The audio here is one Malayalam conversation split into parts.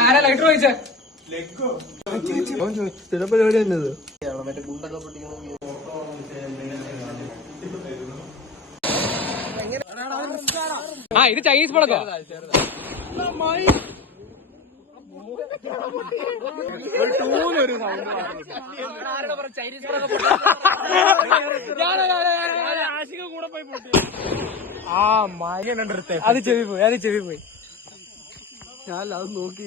ആരാ ലൈറ്റർ വായിച്ചേ? പരിപാടി തന്നത്. ആ ഇത് ചൈനീസ് പടക്കോ? അത് ചെവി പോയി, അത് ചെവി പോയി. ഞാൻ അത് നോക്കി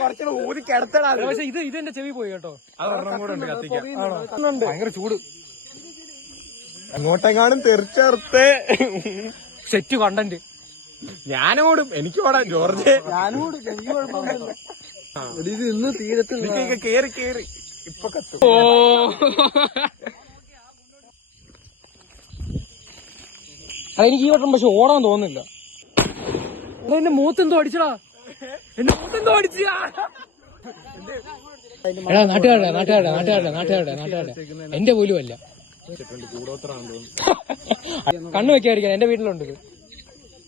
കുറച്ചുകൂടെ ഊതി കിടത്തടാ. പക്ഷെ ഇതെന്റെ ചെവി പോയി കേട്ടോ. ഭയങ്കര ചൂട്. അങ്ങോട്ടെങ്ങാനും തെറിച്ചേർത്ത് സെറ്റ് കണ്ടന്റ്. ഞാനോടും എനിക്ക് ഓടാൻ ജോർജ്. ഞാനോട് എനിക്ക് കുഴപ്പമൊന്നുമില്ല. ഇത് ഇന്ന് തീരത്തിൽ കേറി ഇപ്പൊ കത്തും. ഓ അതെനിക്ക് ഈ വട്ടം പക്ഷെ ഓടാൻ തോന്നുന്നില്ല. എന്റെ മൂത്തെന്തോ അടിച്ചടാ, എന്റെ മൂത്തെന്തോ അടിച്ചാ. എടാ നാട്ടുകാരുടെ എന്റെ പോലും അല്ല. കണ്ണു വെക്കാതിരിക്കാൻ എന്റെ വീട്ടിലുണ്ട്.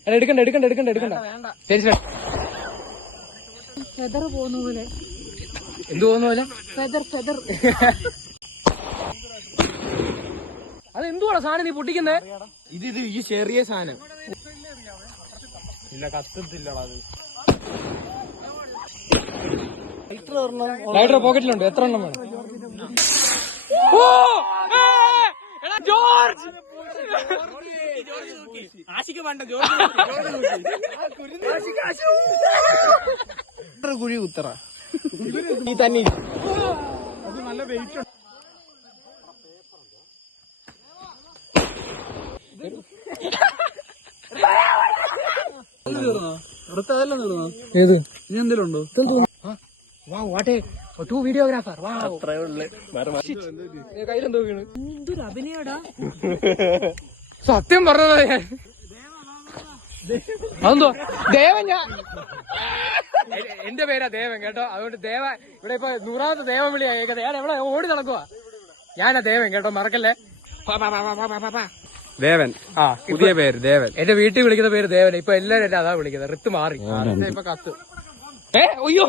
എടാ എടുക്കണ്ട. ശരി ശരി. ഫെദർ പോകുന്ന പോലെ. എന്ത് പോകുന്ന പോലെ? ഫെദർ. അതെന്തുവാടാ സാധനം നീ പൊട്ടിക്കുന്നേ? ഇത് ഈ ചെറിയ സാധനം ഇല്ല, കത്തത്തില്ലടാ. ലൈറ്റർ പോക്കറ്റിലുണ്ട്. എത്ര എണ്ണം വേണം? ജോർജ് കുഴി കുത്തറ നീ തന്നെ. അത് നല്ല വെയിറ്റ് ഉണ്ട്. ഏത് ഇനി എന്തെങ്കിലും ഉണ്ടോ? To videographer. കയ്യിലെന്തോ വീണ്. എന്തൊരു അഭിനയടാ. സത്യം പറഞ്ഞത് ഞാൻ. അതെന്തോ ദേവൻ? ഞാൻ എന്റെ പേരാ ദേവൻ കേട്ടോ. അതുകൊണ്ട് ദേവ ഇവിടെ ഇപ്പൊ 100ാമത്തെ ദേവൻ വിളിയാ കേൾക്കുന്നത്. ഞാൻ എവിടെ ഓടി നടക്കുവാ. ഞാനാ ദേവൻ കേട്ടോ, മറക്കല്ലേ. ദേവൻ. ആ, പുതിയ പേര് ദേവൻ. എന്റെ വീട്ടിൽ വിളിക്കുന്ന പേര് ദേവൻ. ഇപ്പൊ എല്ലാരും എന്നെ അതാ വിളിക്കുന്നത്. റിത്ത് മാറി ഇപ്പൊ കത്ത്. അയ്യോ.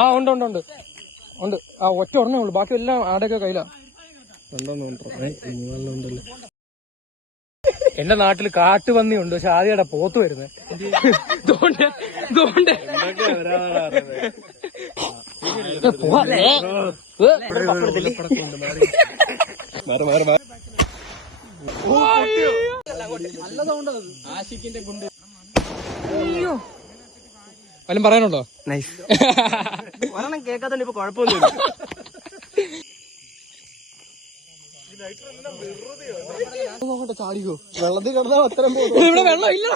ആ ഉണ്ട്. ആ ഒറ്റ ഒരെണ്ണേ ഉള്ളു, ബാക്കി എല്ലാം ആടൊക്കെ കയ്യിലാ. എന്റെ നാട്ടിൽ കാട്ടുപന്നി ഉണ്ട്, പക്ഷെ ആദ്യമായിട്ടാ പോത്ത് വരുന്നത്. വല്ലതും പറയാനുണ്ടോ? നൈസ്. ഒരെണ്ണം കേൾക്കാത്തണ്ട് ഇപ്പൊ കുഴപ്പമൊന്നുമില്ല. ചാടിക്കോ. വെള്ളത്തിൽ കിടന്നാ അത്തരം ഇവിടെ വെള്ളം ഇല്ല.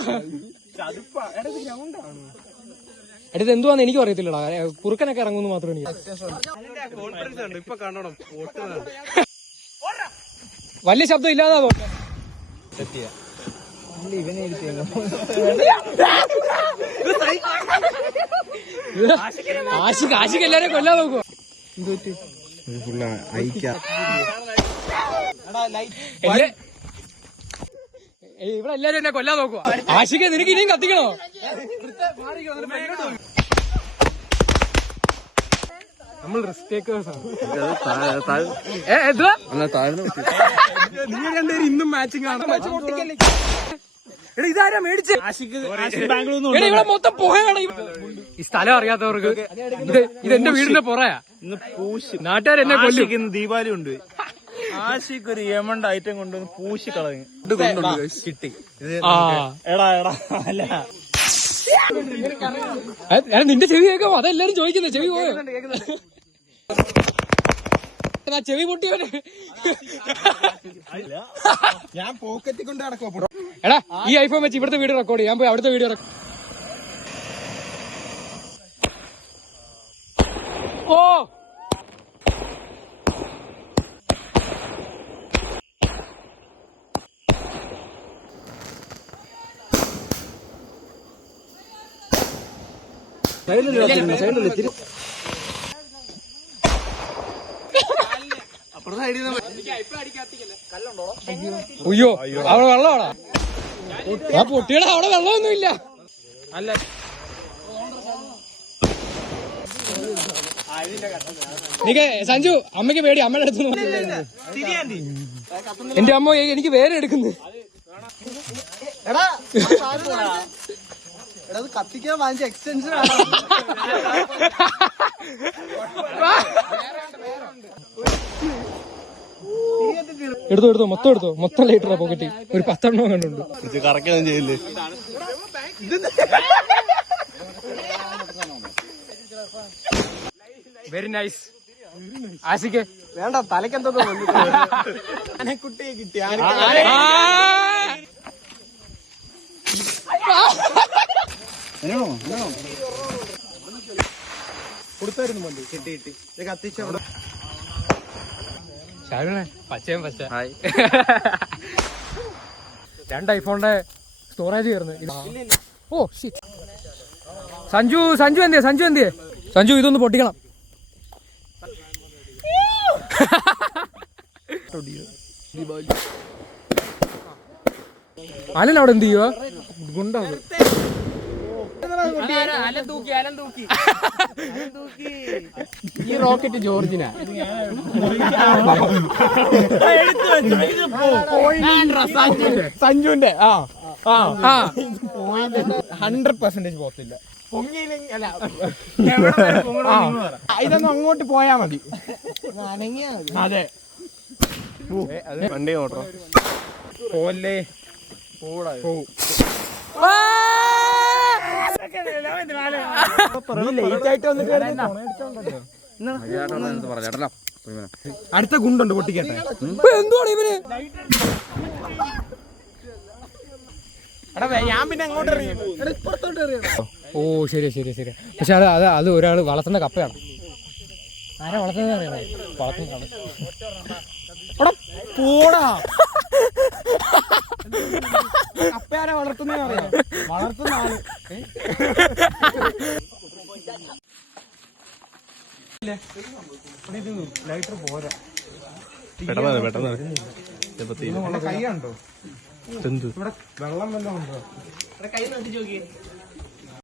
അടുത്ത് എന്തുവാന്ന് എനിക്കും അറിയത്തില്ലടാ. കുറുക്കനൊക്കെ ഇറങ്ങുന്നു മാത്രമേ എനിക്ക്. ഇപ്പൊ കാണണം. വലിയ ശബ്ദം ഇല്ലാതാ ആശിക്ക് എല്ലാരെയും കൊല്ലാൻ നോക്കുവോ? ഇവിടെ എല്ലാരും എന്നെ കൊല്ലാൻ നോക്കുവാ. ആശിക്ക് നിനക്ക് ഇനിയും കത്തിക്കണോ? നമ്മൾ റിസ്ക് ടേക്കേഴ്സ് ആണ്. നിങ്ങൾ രണ്ടുപേരും ഇന്നും മാച്ചിങ് ആണ്. ഇതാരാ മേടിച്ചേ? ഇവിടെ മൊത്തം പുകയാണ്. ഈ സ്ഥലം അറിയാത്തവർക്ക് ഇതെന്റെ വീടിന്റെ പുറയാ. നാട്ടുകാർ എന്നെ കൊല്ലും. ദീപാവലി ഉണ്ട്. ആശിക്ക് ഒരു യമണ്ട് ഐറ്റം കൊണ്ടുവന്ന് പൂശി കളഞ്ഞു കിട്ടി. എടാ അല്ല, നിന്റെ ചെവി കേൾക്കാമോ? അതെല്ലാരും ചോദിക്കുന്നത്. ചെവി പോയോ? ചെവി പൊട്ടിയോനെ. ഞാൻ പോക്കറ്റിൽ കൊണ്ട് നടക്കുവാ. എടാ ഈ ഐഫോൺ വെച്ച് ഇവിടുത്തെ വീഡിയോ റെക്കോർഡ് ചെയ്യാൻ പോയി അവിടുത്തെ വീഡിയോ ഓ അയ്യോ അവിടെ വെള്ളമാടാ ആ പൊട്ടിയുടെ അവിടെ വെള്ളമൊന്നുമില്ല. അല്ല നീക്ക് സഞ്ജു അമ്മയ്ക്ക് പേടി അമ്മയുടെ അടുത്ത് എന്റെ അമ്മ എനിക്ക് വേറെ എടുക്കുന്നു. കത്തിക്കാൻ വാങ്ങിച്ച എക്സ്റ്റൻഷൻ എടുത്തോ മൊത്തം ലൈറ്ററാ പോക്കറ്റി ഒരു 10 എണ്ണം കണ്ടുണ്ട്. കറക്കം ചെയ്യില്ലേ? വെരി നൈസ് ആശിക്ക് വേണ്ട തലക്കെന്തോ കുട്ടിയെ കിട്ടി കൊടുത്തായിരുന്നു മതി കിട്ടിയിട്ട് കത്തിച്ച പച്ചയും പച്ച 2 ഐഫോണിന്റെ സ്റ്റോറേജ് കയറുന്നു. ഓ സഞ്ജു എന്തിയെ സഞ്ജു ഇതൊന്ന് പൊട്ടിക്കണം. അലൻ അവിടെ എന്ത് ചെയ്യുക? ഗുണ്ടാണ് ഈ റോക്കറ്റ് ജോർജിനാ. സഞ്ജുവിന്റെ 100% പോകത്തില്ല. ഇതൊന്നും അങ്ങോട്ട് പോയാ മതി. അതെ വണ്ടി ഓട്ടോ പോലെ ലേറ്റ് ആയിട്ട് വന്നിട്ട് അടുത്ത ഗുണ്ടുണ്ട് പൊട്ടിക്കട്ടെ. എന്തുവാണ് ഇവന്? ഞാൻ പിന്നെ അങ്ങോട്ട് ഓ ശരി. പക്ഷെ അത് ഒരാൾ വളർത്തുന്ന കപ്പയാണ്. ആരാ വളർത്തുന്നത് അറിയണോ? വളർത്തുന്ന പോടാ കപ്പയാരെ വളർത്തുന്ന അറിയാം. വളർത്തുന്ന ആള് ലൈറ്റർ പോരാ. പെട്ടെന്ന് കൈ ഉണ്ടോ? ഇവിടെ വെള്ളം വല്ലതും ഉണ്ടോ? കൈ നോക്കി നോക്കിയേ.